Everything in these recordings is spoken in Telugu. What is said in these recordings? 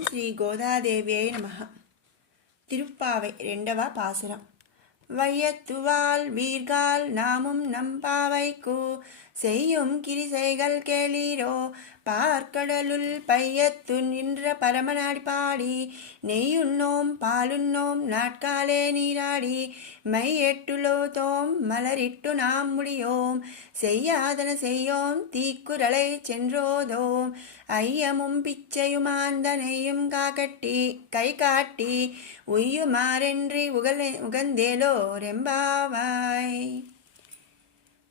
ஓம் ஸ்ரீ கோதாதேவியை நமக. திருப்பாவை ரெண்டவா பாசுரம். வையத்துவால் வீர்கால் நாமும் நம் பாவைக்கு. செய்யும் கிரிசைகள் கேளீரோ. பார்க்கடலுள் பையத்து நின்ற பரமநாடி பாடி. நெய்யுண்ணோம் பாலுண்ணோம் நாட்காலே நீராடி. மை எட்டுலோ தோம் மலரிட்டு நாம் முடியோம். செய்யாதன செய்யோம் தீக்குரலை சென்றோதோம். ஐயமும் பிச்சையுமாந்தனையும் காக்கட்டி கை காட்டி ఉయ్యుమారెండ్రి ఉగలే ఉగందేలో రెంబావాయ్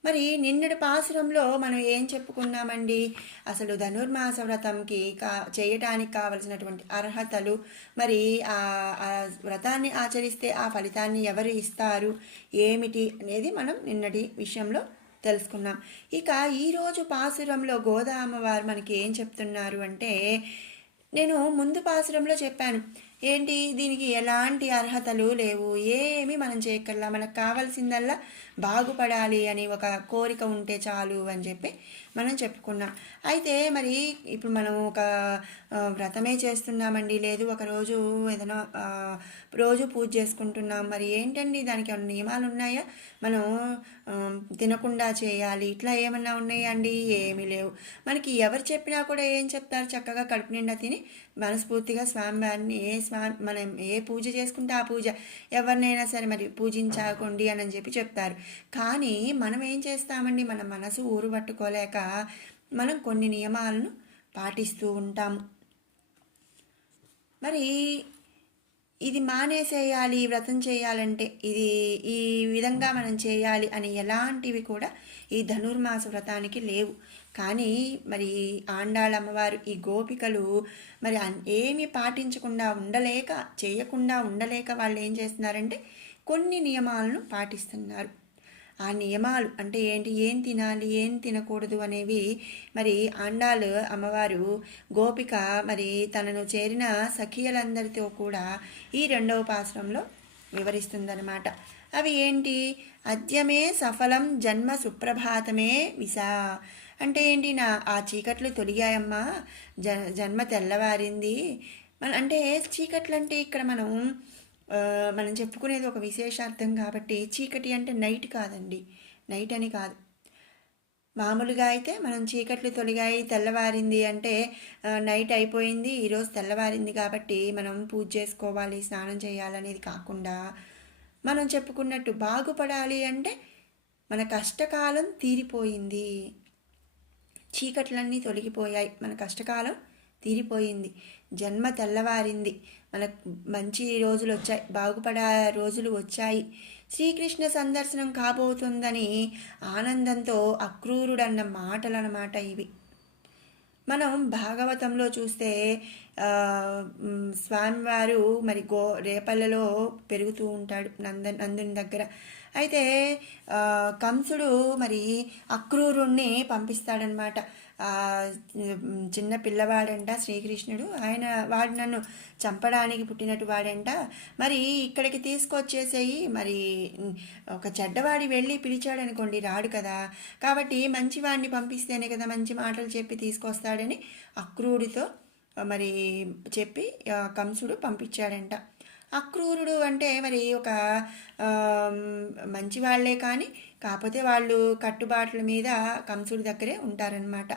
మరి నిన్నటి పాసురంలో మనం ఏం చెప్పుకున్నామండి అసలు ధనుర్మాస వ్రతంకి కా చేయటానికి కావలసినటువంటి అర్హతలు మరి ఆ ఆ వ్రతాన్ని ఆచరిస్తే ఆ ఫలితాన్ని ఎవరు ఇస్తారు ఏమిటి అనేది మనం నిన్నటి విషయంలో తెలుసుకున్నాం ఇక ఈరోజు పాసురంలో గోదా అమ్మవారు మనకి ఏం చెప్తున్నారు అంటే నేను ముందు పాసురంలో చెప్పాను. ఏంటి? దీనికి ఎలాంటి అర్హతలు లేవు. ఏమి మనం చేయక్కర్లా. మనకు కావాల్సిందల్లా బాగుపడాలి అని ఒక కోరిక ఉంటే చాలు అని చెప్పి మనం చెప్పుకున్నాం. అయితే మరి ఇప్పుడు మనం ఒక వ్రతమే చేస్తున్నామండి. లేదు ఒకరోజు ఏదైనా రోజు పూజ చేసుకుంటున్నాం. మరి ఏంటండి? దానికి ఏమైనా నియమాలు ఉన్నాయా? మనం తినకుండా చేయాలి. ఇట్లా ఏమన్నా ఉన్నాయా అండి? ఏమీ లేవు. మనకి ఎవరు చెప్పినా కూడా ఏం చెప్తారు? చక్కగా కడుపు నిండా తిని మనస్ఫూర్తిగా స్వామివారిని ఏ స్వామి మనం ఏ పూజ చేసుకుంటే ఆ పూజ ఎవరినైనా సరే మరి పూజించకండి అని చెప్పి చెప్తారు. కానీ మనం ఏం చేస్తామండి? మన మనసు ఊరు పట్టుకోలేక మనం కొన్ని నియమాలను పాటిస్తూ ఉంటాము మరి ఇది మానేసేయాలి వ్రతం చేయాలంటే ఇది ఈ విధంగా మనం చేయాలి అని ఎలాంటివి కూడా ఈ ధనుర్మాస వ్రతానికి లేవు. కానీ మరి ఆండాళ్ళ అమ్మవారు ఈ గోపికలు మరి ఏమీ పాటించకుండా ఉండలేక చేయకుండా ఉండలేక వాళ్ళు ఏం చేస్తున్నారంటే కొన్ని నియమాలను పాటిస్తున్నారు. ఆ నియమాలు అంటే ఏంటి? ఏం తినాలి? ఏం తినకూడదు అనేవి మరి ఆండాలు అమ్మవారు గోపిక మరి తనను చేరిన సఖియలందరితో కూడా ఈ రెండవ పాశ్రంలో వివరిస్తుందన్నమాట. అవి ఏంటి? అద్యమే సఫలం జన్మ సుప్రభాతమే విసా అంటే ఏంటి? నా ఆ చీకట్లు తొలిగాయమ్మా. జ జన్మ తెల్లవారింది. మన అంటే చీకట్లు అంటే ఇక్కడ మనం మనం చెప్పుకునేది ఒక విశేషార్థం కాబట్టి చీకటి అంటే నైట్ కాదండి. నైట్ అని కాదు. మామూలుగా అయితే మనం చీకట్లు తొలిగాయి తెల్లవారింది అంటే నైట్ అయిపోయింది ఈరోజు తెల్లవారింది కాబట్టి మనం పూజ చేసుకోవాలి స్నానం చేయాలనేది కాకుండా మనం చెప్పుకున్నట్టు బాగుపడాలి అంటే మన కష్టకాలం తీరిపోయింది. చీకట్లన్నీ తొలగిపోయాయి. మన కష్టకాలం తీరిపోయింది. జన్మ తెల్లవారింది. మనకు మంచి రోజులు వచ్చాయి బాగుపడే రోజులు వచ్చాయి. శ్రీకృష్ణ సందర్శనం కాబోతుందని ఆనందంతో అక్రూరుడన్న మాటలన్నమాట ఇవి. మనం భాగవతంలో చూస్తే స్వామివారు మరి గో రేపల్లలో పెరుగుతూ ఉంటాడు నంద నందుని దగ్గర. అయితే కంసుడు మరి అక్రూరుణ్ణి పంపిస్తాడనమాట. చిన్న పిల్లవాడంట శ్రీకృష్ణుడు. ఆయన వాడు నన్ను చంపడానికి పుట్టినట్టు వాడంట. మరి ఇక్కడికి తీసుకొచ్చేసేయి మరి ఒక చెడ్డవాడి వెళ్ళి పిలిచాడు అనుకోండి రాడు కదా. కాబట్టి మంచివాడిని పంపిస్తేనే కదా మంచి మాటలు చెప్పి తీసుకొస్తాడని అక్రూడితో మరి చెప్పి కంసుడు పంపించాడంట. అక్రూరుడు అంటే మరి ఒక మంచి వాళ్ళే కానీ కాకపోతే వాళ్ళు కట్టుబాట్ల మీద కంసుడి దగ్గరే ఉంటారనమాట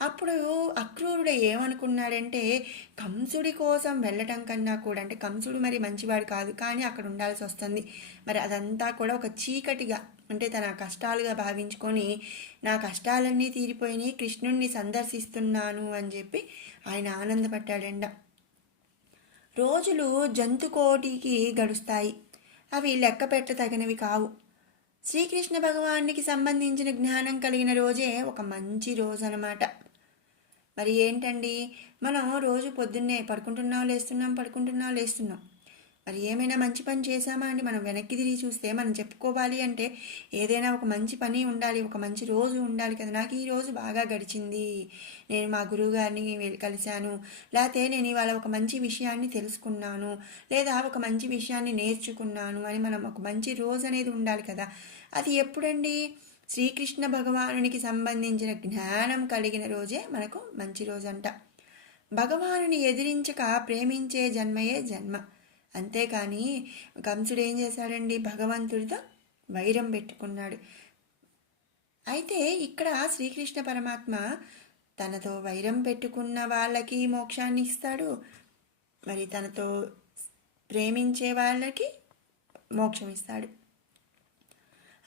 అప్పుడు అక్రూరుడు ఏమనుకున్నాడంటే కంసుడి కోసం వెళ్ళటం కన్నా కూడా అంటే కంసుడు మరి మంచివాడు కాదు కానీ అక్కడ ఉండాల్సి వస్తుంది. మరి అదంతా కూడా ఒక చీకటిగా అంటే తన కష్టాలుగా భావించుకొని నా కష్టాలన్నీ తీరిపోయినాయి కృష్ణుణ్ణి సందర్శిస్తున్నాను అని చెప్పి ఆయన ఆనందపడ్డాడండ రోజులు జంతుకోటికి గడుస్తాయి. అవి లెక్క పెట్టదగినవి కావు. శ్రీకృష్ణ భగవానికి సంబంధించిన జ్ఞానం కలిగిన రోజే ఒక మంచి రోజు అన్నమాట మరి ఏంటండి? మనం రోజు పొద్దున్నే పడుకుంటున్నాం లేస్తున్నాం పడుకుంటున్నాం లేస్తున్నాం. మరి ఏమైనా మంచి పని చేశామా అండి? మనం వెనక్కి తిరిగి చూస్తే మనం చెప్పుకోవాలి అంటే ఏదైనా ఒక మంచి పని ఉండాలి ఒక మంచి రోజు ఉండాలి కదా. నాకు ఈ రోజు బాగా గడిచింది. నేను మా గురువుగారిని కలిశాను. లేకపోతే నేను ఇవాళ ఒక మంచి విషయాన్ని తెలుసుకున్నాను. లేదా ఒక మంచి విషయాన్ని నేర్చుకున్నాను అని మనం ఒక మంచి రోజు అనేది ఉండాలి కదా. అది ఎప్పుడండి? శ్రీకృష్ణ భగవానునికి సంబంధించిన జ్ఞానం కలిగిన రోజే మనకు మంచి రోజు అంట భగవానుని ఎదిరించక ప్రేమించే జన్మయే జన్మ. అంతేకాని కంసుడు ఏం చేశాడండి? భగవంతుడితో వైరం పెట్టుకున్నాడు. అయితే ఇక్కడ శ్రీకృష్ణ పరమాత్మ తనతో వైరం పెట్టుకున్న వాళ్ళకి మోక్షాన్ని ఇస్తాడు. మరి తనతో ప్రేమించే వాళ్ళకి మోక్షం ఇస్తాడు.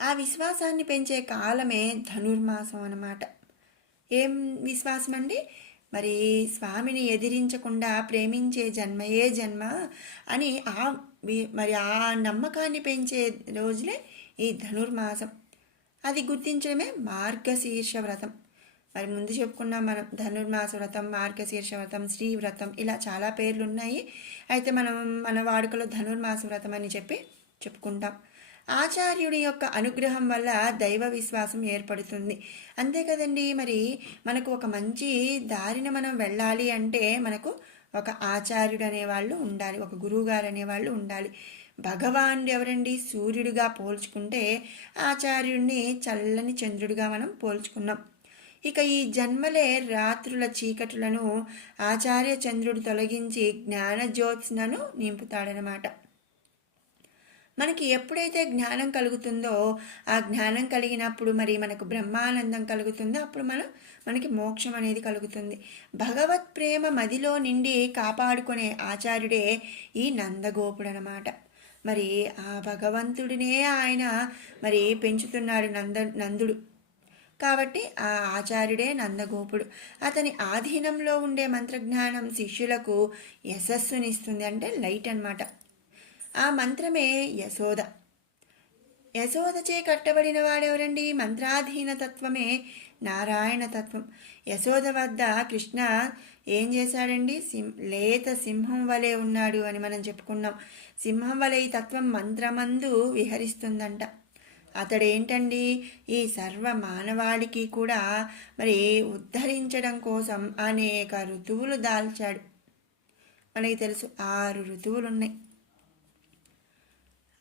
ఆ విశ్వాసాన్ని పెంచే కాలమే ధనుర్మాసం అన్నమాట. ఏం విశ్వాసం అండి మరి స్వామిని ఎదిరించకుండా ప్రేమించే జన్మయే జన్మ అని ఆ వి- మరి ఆ నమ్మకాన్ని పెంచే రోజులే ఈ ధనుర్మాసం. అది గుర్తించడమే మార్గశీర్ష వ్రతం. మరి ముందు చెప్పుకున్నాం మనం ధనుర్మాస వ్రతం మార్గశీర్ష వ్రతం శ్రీ వ్రతం ఇలా చాలా పేర్లు ఉన్నాయి అయితే మనం మన వాడుకలో ధనుర్మాస వ్రతం అని చెప్పి చెప్పుకుంటాం. ఆచార్యుడి యొక్క అనుగ్రహం వల్ల దైవ విశ్వాసం ఏర్పడుతుంది. అంతే కదండి మరి మనకు ఒక మంచి దారిన మనం వెళ్ళాలి అంటే మనకు ఒక ఆచార్యుడు అనేవాళ్ళు ఉండాలి ఒక గురువుగారు అనేవాళ్ళు ఉండాలి. భగవానుడు ఎవరండి? సూర్యుడిగా పోల్చుకుంటే ఆచార్యుడిని చల్లని చంద్రుడిగా మనం పోల్చుకున్నాం. ఇక ఈ జన్మలే రాత్రుల చీకటులను ఆచార్య చంద్రుడు తొలగించి జ్ఞానజ్యోత్స్నను నింపుతాడనమాట మనకి ఎప్పుడైతే జ్ఞానం కలుగుతుందో ఆ జ్ఞానం కలిగినప్పుడు మరి మనకు బ్రహ్మానందం కలుగుతుందో అప్పుడు మనం మనకి మోక్షం అనేది కలుగుతుంది. భగవత్ ప్రేమ మదిలో నిండి కాపాడుకునే ఆచార్యుడే ఈ నందగోపుడు అనమాట మరి ఆ భగవంతుడినే ఆయన మరి పెంచుతున్నాడు నంద నందుడు. కాబట్టి ఆ ఆచార్యుడే నందగోపుడు. అతని ఆధీనంలో ఉండే మంత్రజ్ఞానం శిష్యులకు యశస్సునిస్తుంది అంటే లైట్ అన్నమాట. ఆ మంత్రమే యశోద. యశోదచే కట్టబడిన వాడెవరండి? మంత్రాధీన తత్వమే నారాయణ తత్వం. యశోద వద్ద కృష్ణ ఏం చేశాడండి? సిం లేత సింహం వలె ఉన్నాడు అని మనం చెప్పుకున్నాం. సింహం వలె ఈ తత్వం మంత్రమందు విహరిస్తుందంట. అతడేంటండి? ఈ సర్వ మానవాళికి కూడా మరి ఉద్ధరించడం కోసం అనేక ఋతువులు దాల్చాడు. మనకి తెలుసు ఆరు ఋతువులు ఉన్నాయి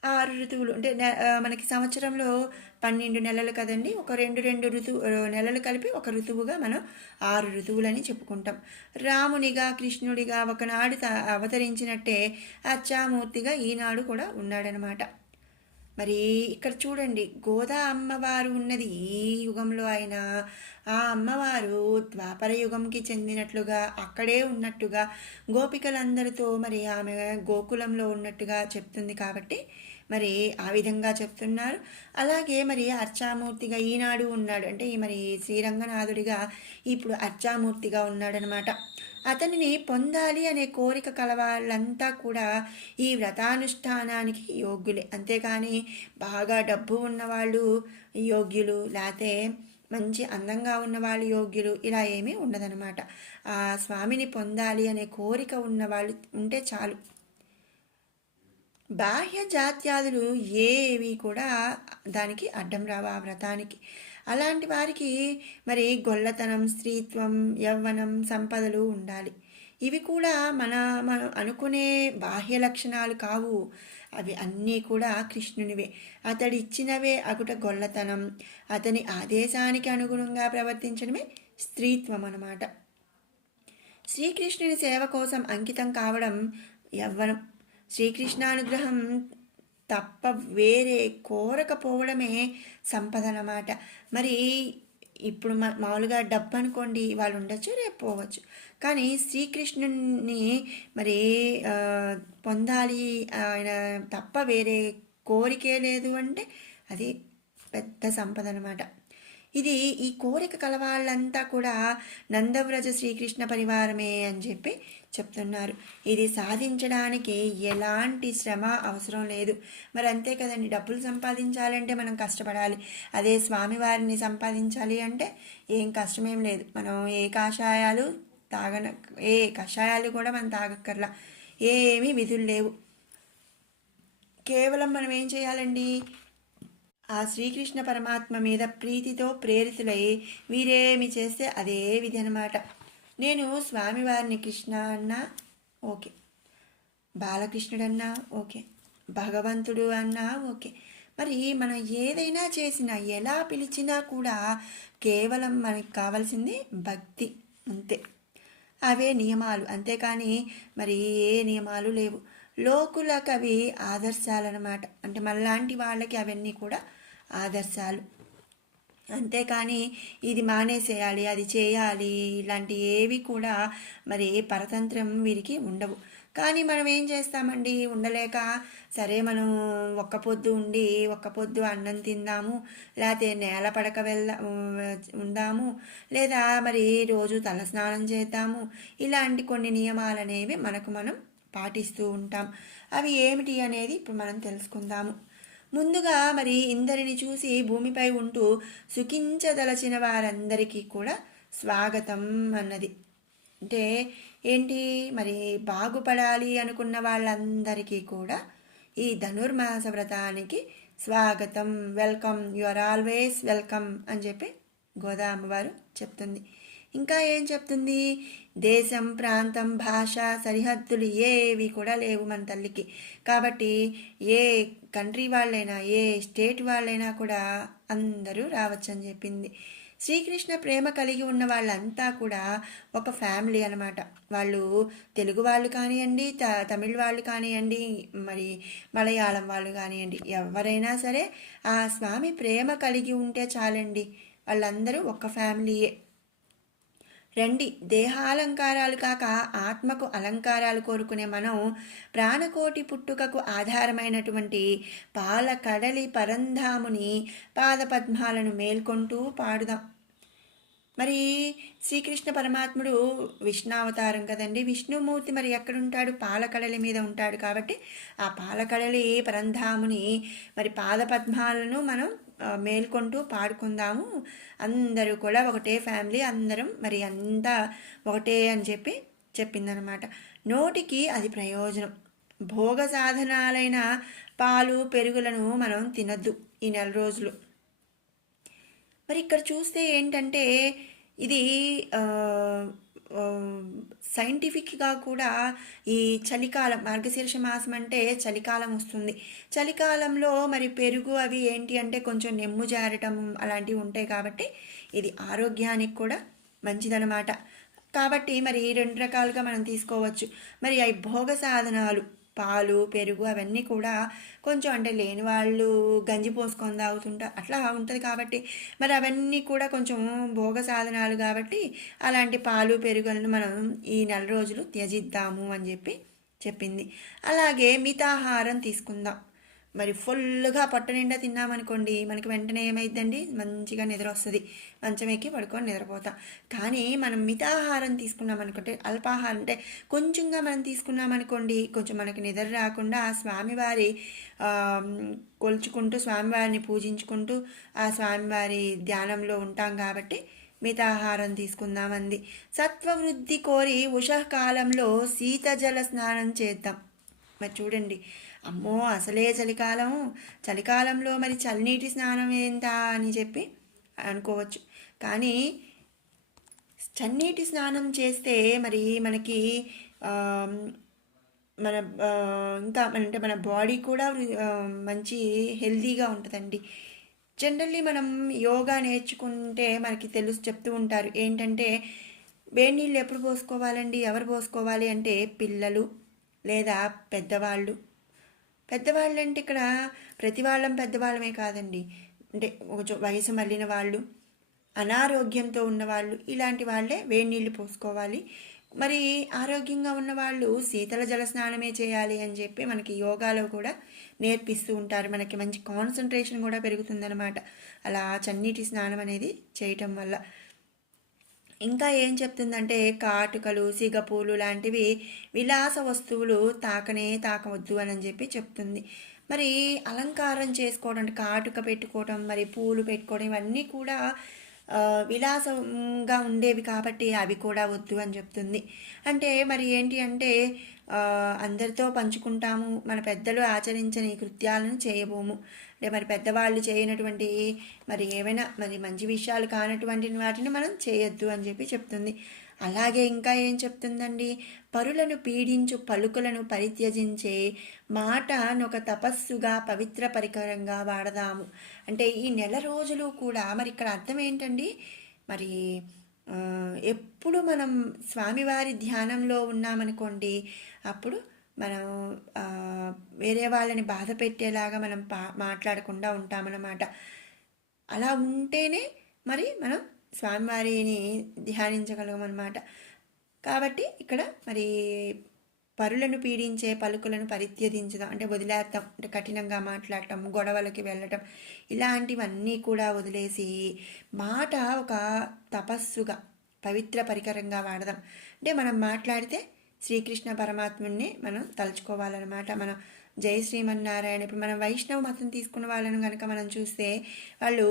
ఆరు ఋతువులు. అంటే నె- మనకి సంవత్సరంలో పన్నెండు నెలలు కదండి. ఒక రెండు రెండు ఋతు నెలలు కలిపి ఒక ఋతువుగా మనం ఆరు ఋతువులని చెప్పుకుంటాం. రామునిగా కృష్ణుడిగా ఒకనాడు త- అవతరించినట్టే అచ్చామూర్తిగా ఈనాడు కూడా ఉన్నాడనమాట. మరి ఇక్కడ చూడండి గోదా అమ్మవారు ఉన్నది ఈ యుగంలో అయినా ఆ అమ్మవారు ద్వాపర యుగంకి చెందినట్లుగా అక్కడే ఉన్నట్టుగా గోపికలందరితో మరి ఆమె గోకులంలో ఉన్నట్టుగా చెప్తుంది కాబట్టి మరి ఆ విధంగా చెప్తున్నారు. అలాగే మరి అర్చామూర్తిగా ఈనాడు ఉన్నాడు. అంటే ఈ మరి శ్రీరంగనాథుడిగా ఇప్పుడు అర్చామూర్తిగా ఉన్నాడనమాట. అతనిని పొందాలి అనే కోరిక కలవాళ్ళంతా కూడా ఈ వ్రతానుష్ఠానానికి యోగ్యులే. అంతేకాని బాగా డబ్బు ఉన్నవాళ్ళు యోగ్యులు లేకపోతే మంచి అందంగా ఉన్నవాళ్ళు యోగ్యులు ఇలా ఏమీ ఉండదనమాట. ఆ స్వామిని పొందాలి అనే కోరిక ఉన్నవాళ్ళు ఉంటే చాలు. బాహ్య జాత్యాదులు ఏవి కూడా దానికి అడ్డం రావు ఆ వ్రతానికి? అలాంటి వారికి మరి గొల్లతనం స్త్రీత్వం యవ్వనం సంపదలు ఉండాలి. ఇవి కూడా మన మనం అనుకునే బాహ్య లక్షణాలు కావు. అవి అన్నీ కూడా కృష్ణునివే. అతడి ఇచ్చినవే అగుట గొల్లతనం. అతని ఆదేశానికి అనుగుణంగా ప్రవర్తించడమే స్త్రీత్వం అన్నమాట. శ్రీకృష్ణుని సేవ కోసం అంకితం కావడం యవ్వనం. శ్రీకృష్ణానుగ్రహం తప్ప వేరే కోరకపోవడమే సంపద అన్నమాట మరి ఇప్పుడు మా మామూలుగా డబ్బు అనుకోండి వాళ్ళు ఉండొచ్చు రేపు పోవచ్చు. కానీ శ్రీకృష్ణుని మరి పొందాలి ఆయన తప్ప వేరే కోరికే లేదు అంటే అది పెద్ద సంపద అనమాట ఇది ఈ కోరిక కలవాళ్ళంతా కూడా నందవ్రజ శ్రీకృష్ణ పరివారమే అని చెప్పి చెప్తున్నారు. ఇది సాధించడానికి ఎలాంటి శ్రమ అవసరం లేదు. మరి అంతే కదండి. డబ్బులు సంపాదించాలంటే మనం కష్టపడాలి. అదే స్వామివారిని సంపాదించాలి అంటే ఏం కష్టమేం లేదు. మనం ఏ కాషాయాలు తాగన ఏ కషాయాలు కూడా మనం తాగక్కర్లా. ఏమీ విధులు లేవు. కేవలం మనం ఏం చేయాలండి? ఆ శ్రీకృష్ణ పరమాత్మ మీద ప్రీతితో ప్రేరితులై వీరేమి చేస్తే అదే విధి అనమాట నేను స్వామివారిని కృష్ణ అన్నా ఓకే. బాలకృష్ణుడన్నా ఓకే. భగవంతుడు అన్నా ఓకే. మరి మనం ఏదైనా చేసినా ఎలా పిలిచినా కూడా కేవలం మనకి కావాల్సింది భక్తి అంతే. అవే నియమాలు. అంతేకాని మరి ఏ నియమాలు లేవు. లోకులకు అవి ఆదర్శాలన్నమాట. అంటే మనలాంటి వాళ్ళకి అవన్నీ కూడా ఆదర్శాలు. అంతేకాని ఇది మానేసేయాలి అది చేయాలి ఇలాంటి ఏవి కూడా మరి పరతంత్రం వీరికి ఉండవు. కానీ మనం ఏం చేస్తామండి? ఉండలేక సరే మనం ఒక్క పొద్దు ఉండి ఒక్క పొద్దు అన్నం తిందాము లేకపోతే నేల పడక వెళ్దా ఉందాము లేదా మరి రోజు తలస్నానం చేద్దాము ఇలాంటి కొన్ని నియమాలు అనేవి మనకు మనం పాటిస్తూ ఉంటాం. అవి ఏమిటి అనేది ఇప్పుడు మనం తెలుసుకుందాము. ముందుగా మరి ఇందరిని చూసి భూమిపై ఉంటూ సుఖించదలచిన వారందరికీ కూడా స్వాగతం అన్నది. అంటే ఏంటి? మరి బాగుపడాలి అనుకున్న వాళ్ళందరికీ కూడా ఈ ధనుర్మాస వ్రతానికి స్వాగతం. Welcome. You are always welcome అని చెప్పి గోదా అమ్మవారు చెప్తుంది. ఇంకా ఏం చెప్తుంది? దేశం ప్రాంతం భాష సరిహద్దులు ఏవి కూడా లేవు మన తల్లికి. కాబట్టి ఏ కంట్రీ వాళ్ళైనా ఏ స్టేట్ వాళ్ళైనా కూడా అందరూ రావచ్చని చెప్పింది. శ్రీకృష్ణ ప్రేమ కలిగి ఉన్న వాళ్ళంతా కూడా ఒక ఫ్యామిలీ అనమాట వాళ్ళు తెలుగు వాళ్ళు కానివ్వండి త తమిళ వాళ్ళు కానివ్వండి మరి మలయాళం వాళ్ళు కానివ్వండి ఎవరైనా సరే ఆ స్వామి ప్రేమ కలిగి ఉంటే చాలండి. వాళ్ళందరూ ఒక ఫ్యామిలీయే. రండి. దేహాలంకారాలు కాక ఆత్మకు అలంకారాలు కోరుకునే మనం ప్రాణకోటి పుట్టుకకు ఆధారమైనటువంటి పాల కడలి పరంధాముని పాదపద్మాలను మేల్కొంటూ పాడుదాం. మరి శ్రీకృష్ణ పరమాత్ముడు విష్ణావతారం కదండి. విష్ణుమూర్తి మరి ఎక్కడుంటాడు? పాలకడలి మీద ఉంటాడు కాబట్టి ఆ పాలకడలి పరంధాముని మరి పాదపద్మాలను మనం మేల్కొంటూ పాడుకుందాము. అందరూ కూడా ఒకటే ఫ్యామిలీ అందరం మరి అంతా ఒకటే అని చెప్పి చెప్పిందనమాట నోటికి అది ప్రయోజనం. భోగ సాధనాలైన పాలు పెరుగులను మనం తినద్దు ఈ నెల రోజులు. మరి ఇక్కడ చూస్తే ఏంటంటే ఇది సైంటిఫిక్గా కూడా ఈ చలికాలం మార్గశీర్ష మాసం అంటే చలికాలం వస్తుంది. చలికాలంలో మరి పెరుగు అవి ఏంటి అంటే కొంచెం నెమ్ము జారటం అలాంటివి ఉంటాయి కాబట్టి ఇది ఆరోగ్యానికి కూడా మంచిదనమాట కాబట్టి మరి రెండు రకాలుగా మనం తీసుకోవచ్చు. మరి అవి భోగ సాధనాలు. పాలు పెరుగు అవన్నీ కూడా కొంచెం అంటే లేని వాళ్ళు గంజి పోసుకొని తాగుతుంటారు అట్లా ఉంటుంది కాబట్టి. మరి అవన్నీ కూడా కొంచెం భోగ సాధనాలు కాబట్టి అలాంటి పాలు పెరుగులను మనం ఈ నెల రోజులు త్యజిద్దాము అని చెప్పి చెప్పింది. అలాగే మితాహారం తీసుకుందాం. మరి ఫుల్గా పొట్ట నిండా తిన్నామనుకోండి మనకి వెంటనే ఏమైందండి మంచిగా నిద్ర వస్తుంది. మంచం ఎక్కి పడుకొని నిద్రపోతాం. కానీ మనం మితాహారం తీసుకున్నాం అనుకుంటే అల్పాహారం అంటే కొంచెంగా మనం తీసుకున్నామనుకోండి కొంచెం మనకి నిద్ర రాకుండా ఆ స్వామివారి కొలుచుకుంటూ స్వామివారిని పూజించుకుంటూ ఆ స్వామివారి ధ్యానంలో ఉంటాం కాబట్టి మితాహారం తీసుకుందామంది. సత్వవృద్ధి కోరి ఉషకాలంలో శీతజల స్నానం చేద్దాం. మరి చూడండి అమ్మో అసలే చలికాలం. చలికాలంలో మరి చలినీటి స్నానం ఏంటా అని చెప్పి అనుకోవచ్చు. కానీ చన్నీటి స్నానం చేస్తే మరి మనకి మన ఇంకా అంటే మన బాడీ కూడా మంచి హెల్తీగా ఉంటుందండి. జనరల్లీ మనం యోగా నేర్చుకుంటే మనకి తెలుసు చెప్తూ ఉంటారు. ఏంటంటే వేడి నీళ్ళు ఎప్పుడు పోసుకోవాలండి? ఎవరు పోసుకోవాలి అంటే పిల్లలు లేదా పెద్దవాళ్ళు. పెద్దవాళ్ళు అంటే ఇక్కడ ప్రతి వాళ్ళం పెద్దవాళ్ళమే కాదండి. అంటే ఒక వయసు మళ్ళిన వాళ్ళు అనారోగ్యంతో ఉన్నవాళ్ళు ఇలాంటి వాళ్ళే వేడి నీళ్ళు పోసుకోవాలి. మరి ఆరోగ్యంగా ఉన్న వాళ్ళు శీతల జల స్నానమే చేయాలి అని చెప్పి మనకి యోగాలో కూడా నేర్పిస్తూ ఉంటారు. మనకి మంచి కాన్సన్ట్రేషన్ కూడా పెరుగుతుందన్నమాట. అలా చన్నీటి స్నానం అనేది చేయటం వల్ల. ఇంకా ఏం చెప్తుందంటే కాటుకలు సిగపూలు లాంటివి విలాస వస్తువులు తాకనే తాకవద్దు అని చెప్పి చెప్తుంది. మరి అలంకారం చేసుకోవడం అంటే కాటుక పెట్టుకోవడం మరి పూలు పెట్టుకోవడం ఇవన్నీ కూడా విలాసంగా ఉండేవి కాబట్టి అవి కూడా వద్దు అని చెప్తుంది. అంటే మరి ఏంటి అంటే అందరితో పంచుకుంటాము మన పెద్దలు ఆచరించని కృత్యాలను చేయబోము. అంటే మరి పెద్దవాళ్ళు చేయనటువంటి మరి ఏమైనా మరి మంచి విషయాలు కానటువంటి వాటిని మనం చేయొద్దు అని చెప్పి చెప్తుంది. అలాగే ఇంకా ఏం చెప్తుందండి? పరులను పీడించు పలుకులను పరిత్యజించే మాట ఒక తపస్సుగా పవిత్ర పరికరంగా వాడదాము. అంటే ఈ నెల రోజులు కూడా మరి ఇక్కడ అర్థం ఏంటండి? మరి ఎప్పుడు మనం స్వామివారి ధ్యానంలో ఉన్నామనుకోండి అప్పుడు మనం వేరే వాళ్ళని బాధ పెట్టేలాగా మనం పా మాట్లాడకుండా ఉంటామన్నమాట. అలా ఉంటేనే మరి మనం స్వామివారిని ధ్యానించగలం అన్నమాట కాబట్టి ఇక్కడ మరి పరులను పీడించే పలుకులను పరిత్యజించడం అంటే వదిలేస్తాం అంటే కఠినంగా మాట్లాడటం గొడవలకి వెళ్ళటం ఇలాంటివన్నీ కూడా వదిలేసి మాట ఒక తపస్సుగా పవిత్ర పరికరంగా వాడదాం. అంటే మనం మాట్లాడితే శ్రీకృష్ణ పరమాత్ముడిని మనం తలుచుకోవాలన్నమాట. మనం జై శ్రీమన్నారాయణ ఇప్పుడు మనం వైష్ణవ మతం తీసుకున్న వాళ్ళను కనుక మనం చూస్తే వాళ్ళు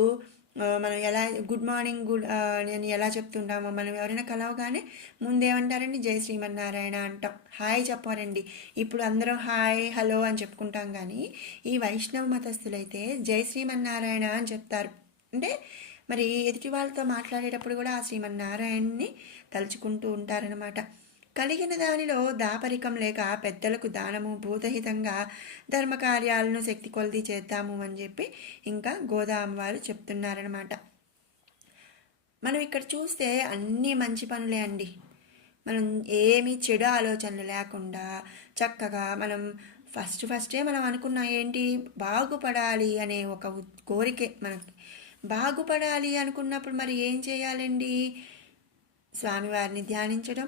మనం ఎలా గుడ్ మార్నింగ్ గుడ్ నేను ఎలా చెప్తుంటామో మనం ఎవరైనా కలవగానే ముందేమంటారండి జై శ్రీమన్నారాయణ అంటాం. హాయ్ చెప్పారండి ఇప్పుడు అందరం హాయ్ హలో అని చెప్పుకుంటాం కానీ ఈ వైష్ణవ మతస్థులైతే జై శ్రీమన్నారాయణ అని చెప్తారు. అంటే మరి ఎదుటి వాళ్ళతో మాట్లాడేటప్పుడు కూడా ఆ శ్రీమన్నారాయణని తలుచుకుంటూ ఉంటారనమాట కలిగిన దానిలో దాపరికం లేక పెద్దలకు దానము భూతహితంగా ధర్మకార్యాలను శక్తి కొలది చేద్దాము అని చెప్పి ఇంకా గోదాం వారు చెప్తున్నారనమాట మనం ఇక్కడ చూస్తే అన్నీ మంచి పనులే అండి. మనం ఏమీ చెడు ఆలోచనలు లేకుండా చక్కగా మనం ఫస్ట్ ఫస్టే మనం అనుకున్న ఏంటి? బాగుపడాలి అనే ఒక కోరికే మనకి. బాగుపడాలి అనుకున్నప్పుడు మరి ఏం చేయాలండి? స్వామివారిని ధ్యానించడం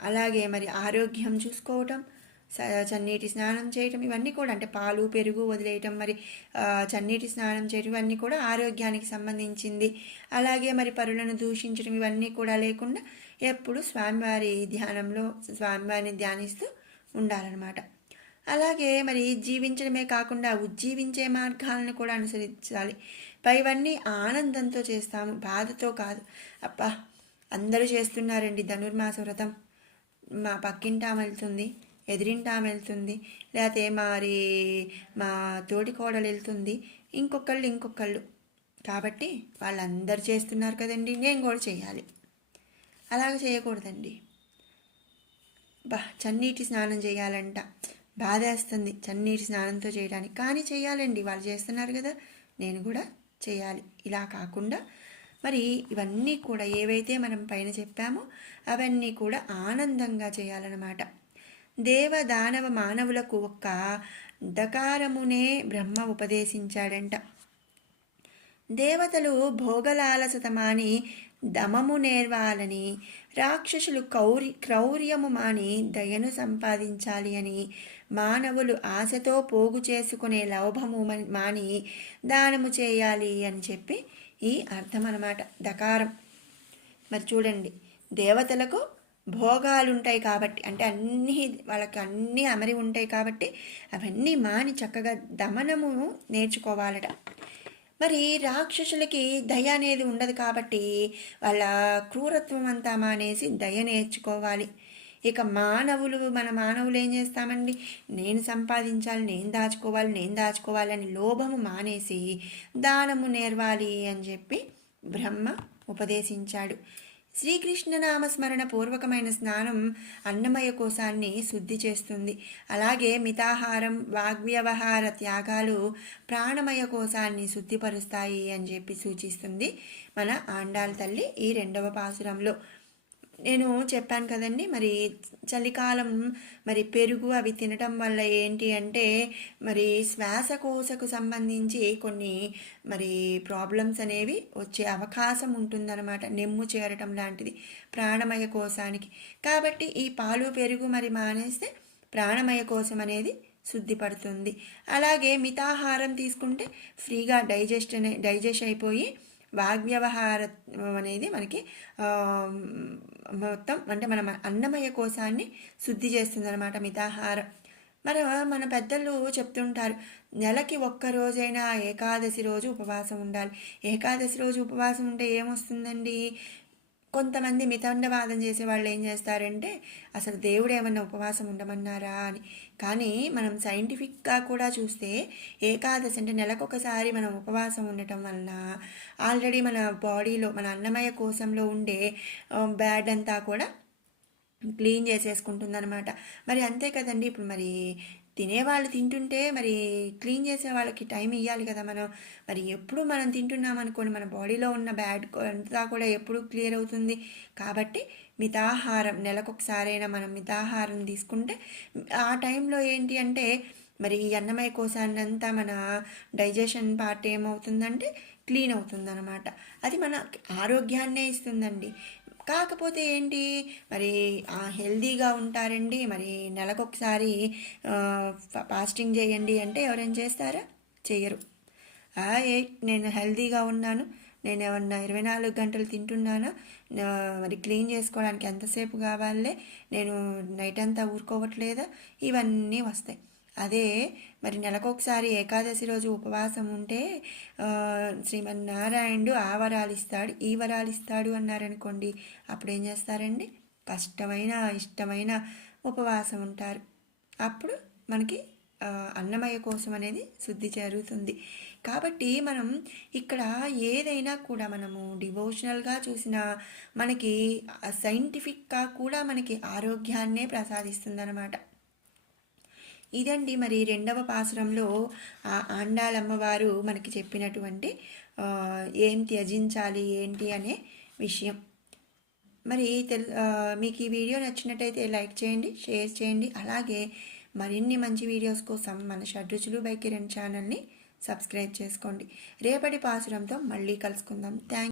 అలాగే మరి ఆరోగ్యం చూసుకోవటం చన్నీటి స్నానం చేయటం ఇవన్నీ కూడా అంటే పాలు పెరుగు వదిలేయటం మరి చన్నీటి స్నానం చేయటం ఇవన్నీ కూడా ఆరోగ్యానికి సంబంధించింది. అలాగే మరి పరులను దూషించడం ఇవన్నీ కూడా లేకుండా ఎప్పుడు స్వామివారి ధ్యానంలో స్వామివారిని ధ్యానిస్తూ ఉండాలన్నమాట. అలాగే మరి జీవించడమే కాకుండా ఉజ్జీవించే మార్గాలను కూడా అనుసరించాలి. పైవన్నీ ఆనందంతో చేస్తాము బాధతో కాదు. అబ్బా అందరూ చేస్తున్నారండి ధనుర్మాస వ్రతం. మా పక్కింటి ఆమె వెళ్తుంది ఎదిరింటి ఆమె వెళ్తుంది లేకపోతే మరి మా తోటి కోడలు వెళ్తుంది ఇంకొకళ్ళు ఇంకొకళ్ళు. కాబట్టి వాళ్ళందరూ చేస్తున్నారు కదండి నేను కూడా చేయాలి. అలాగ చేయకూడదండి. బా చన్నీటి స్నానం చేయాలంట. బాధేస్తుంది చన్నీటి స్నానంతో చేయడానికి. కానీ చేయాలండి వాళ్ళు చేస్తున్నారు కదా నేను కూడా చేయాలి. ఇలా కాకుండా మరి ఇవన్నీ కూడా ఏవైతే మనం పైన చెప్పామో అవన్నీ కూడా ఆనందంగా చేయాలన్నమాట. దేవ దానవ మానవులకు ఒక్క దకారమునే బ్రహ్మ ఉపదేశించాడంట. దేవతలు భోగలాలసతమాని దమము నేర్వాలని రాక్షసులు కౌరి క్రౌర్యము మాని దయను సంపాదించాలి అని మానవులు ఆశతో పోగు చేసుకునే లోభము మాని దానము చేయాలి అని చెప్పి ఈ అర్థం అన్నమాట దకారం. మరి చూడండి దేవతలకు భోగాలు ఉంటాయి కాబట్టి అంటే అన్నీ వాళ్ళకి అన్నీ అమరి ఉంటాయి కాబట్టి అవన్నీ మాని చక్కగా దమనము నేర్చుకోవాలట. మరి రాక్షసులకి దయ అనేది ఉండదు కాబట్టి వాళ్ళ క్రూరత్వం అంతా మానేసి దయ నేర్చుకోవాలి. ఇక మానవులు మన మానవులు ఏం చేస్తామండి? నేను సంపాదించాలి నేను దాచుకోవాలి నేను దాచుకోవాలని లోభము మానేసి దానము నేర్వాలి అని చెప్పి బ్రహ్మ ఉపదేశించాడు. శ్రీకృష్ణ నామస్మరణ పూర్వకమైన స్నానం అన్నమయ కోశాన్ని శుద్ధి చేస్తుంది. అలాగే మితాహారం వాగ్వ్యవహార త్యాగాలు ప్రాణమయ కోశాన్ని శుద్ధిపరుస్తాయి అని చెప్పి సూచిస్తుంది మన ఆండాల్ తల్లి ఈ రెండవ పాసురంలో నేను చెప్పాను కదండి మరి చలికాలం మరి పెరుగు అవి తినటం వల్ల ఏంటి అంటే మరి శ్వాసకోశకు సంబంధించి కొన్ని మరి ప్రాబ్లమ్స్ అనేవి వచ్చే అవకాశం ఉంటుందన్నమాట నెమ్ము చేరటం లాంటిది ప్రాణమయ కోశానికి. కాబట్టి ఈ పాలు పెరుగు మరి మానేస్తే ప్రాణమయ కోశం అనేది శుద్ధిపడుతుంది. అలాగే మితాహారం తీసుకుంటే ఫ్రీగా డైజెస్ట్ అనే డైజెస్ట్ అయిపోయి వాగ్వ్యవహారం అనేది మనకి మొత్తం అంటే మన అన్నమయ కోశాన్ని శుద్ధి చేస్తుంది అనమాట మితాహారం మన మన పెద్దలు చెప్తుంటారు నెలకి ఒక్క రోజైనా ఏకాదశి రోజు ఉపవాసం ఉండాలి. ఏకాదశి రోజు ఉపవాసం ఉంటే ఏమొస్తుందండి? కొంతమంది మితండవాదం చేసే వాళ్ళు ఏం చేస్తారంటే అసలు దేవుడు ఏమన్నా ఉపవాసం ఉండమన్నారా? అని. కానీ మనం సైంటిఫిక్గా కూడా చూస్తే ఏకాదశి అంటే నెలకొకసారి మనం ఉపవాసం ఉండటం వలన ఆల్రెడీ మన బాడీలో మన అన్నమయ కోశంలో ఉండే బ్యాడ్ అంతా కూడా క్లీన్ చేసేసుకుంటుంది అనమాట మరి అంతే కదండి. ఇప్పుడు మరి తినేవాళ్ళు తింటుంటే మరి క్లీన్ చేసే వాళ్ళకి టైం ఇవ్వాలి కదా మనం. మరి ఎప్పుడు మనం తింటున్నాం అనుకోండి మన బాడీలో ఉన్న బ్యాడ్ అంతా కూడా ఎప్పుడు క్లియర్ అవుతుంది. కాబట్టి మితాహారం నెలకొకసారైనా మనం మితాహారం తీసుకుంటే ఆ టైంలో ఏంటి అంటే మరి ఈ అన్నమయ కోశాన్ని అంతా మన డైజెషన్ పార్ట్ ఏమవుతుందంటే క్లీన్ అవుతుందన్నమాట. అది మన ఆరోగ్యాన్నే ఇస్తుందండి. కాకపోతే ఏంటి? మరి హెల్దీగా ఉంటారండి. మరి నెలకొకసారి ఫాస్టింగ్ చేయండి అంటే ఎవరైనా చేస్తారా? చెయ్యరు. ఏ నేను హెల్తీగా ఉన్నాను. నేను ఏమన్నా ఇరవై నాలుగు గంటలు తింటున్నానా? మరి క్లీన్ చేసుకోవడానికి ఎంతసేపు కావాలే? నేను నైట్ అంతా ఊరుకోవట్లేదా? ఇవన్నీ వస్తాయి. అదే మరి నెలకొకసారి ఏకాదశి రోజు ఉపవాసం ఉంటే ఆ, శ్రీమన్నారాయణుడు ఆ వరాలు ఇస్తాడు ఈ వరాలు ఇస్తాడు అన్నారనుకోండి అప్పుడు ఏం చేస్తారండి? కష్టమైన ఇష్టమైన ఉపవాసం ఉంటారు. అప్పుడు మనకి అన్నమయ కోసం అనేది శుద్ధి జరుగుతుంది. కాబట్టి మనం ఇక్కడ ఏదైనా కూడా మనము డివోషనల్గా చూసినా మనకి సైంటిఫిక్గా కూడా మనకి ఆరోగ్యాన్నే ప్రసాదిస్తుందన్నమాట. ఇదండి మరి రెండవ పాసురంలో ఆ ఆండాళమ్మవారు మనకి చెప్పినటువంటి ఏం త్యజించాలి ఏంటి అనే విషయం. మరి తెల్ మీకు ఈ వీడియో నచ్చినట్టయితే లైక్ చేయండి షేర్ చేయండి. అలాగే మరిన్ని మంచి వీడియోస్ కోసం మన షడ్రుచులు బై కిరణ్ ఛానల్ని సబ్స్క్రైబ్ చేసుకోండి. రేపటి పాసురంతో మళ్ళీ కలుసుకుందాం. థ్యాంక్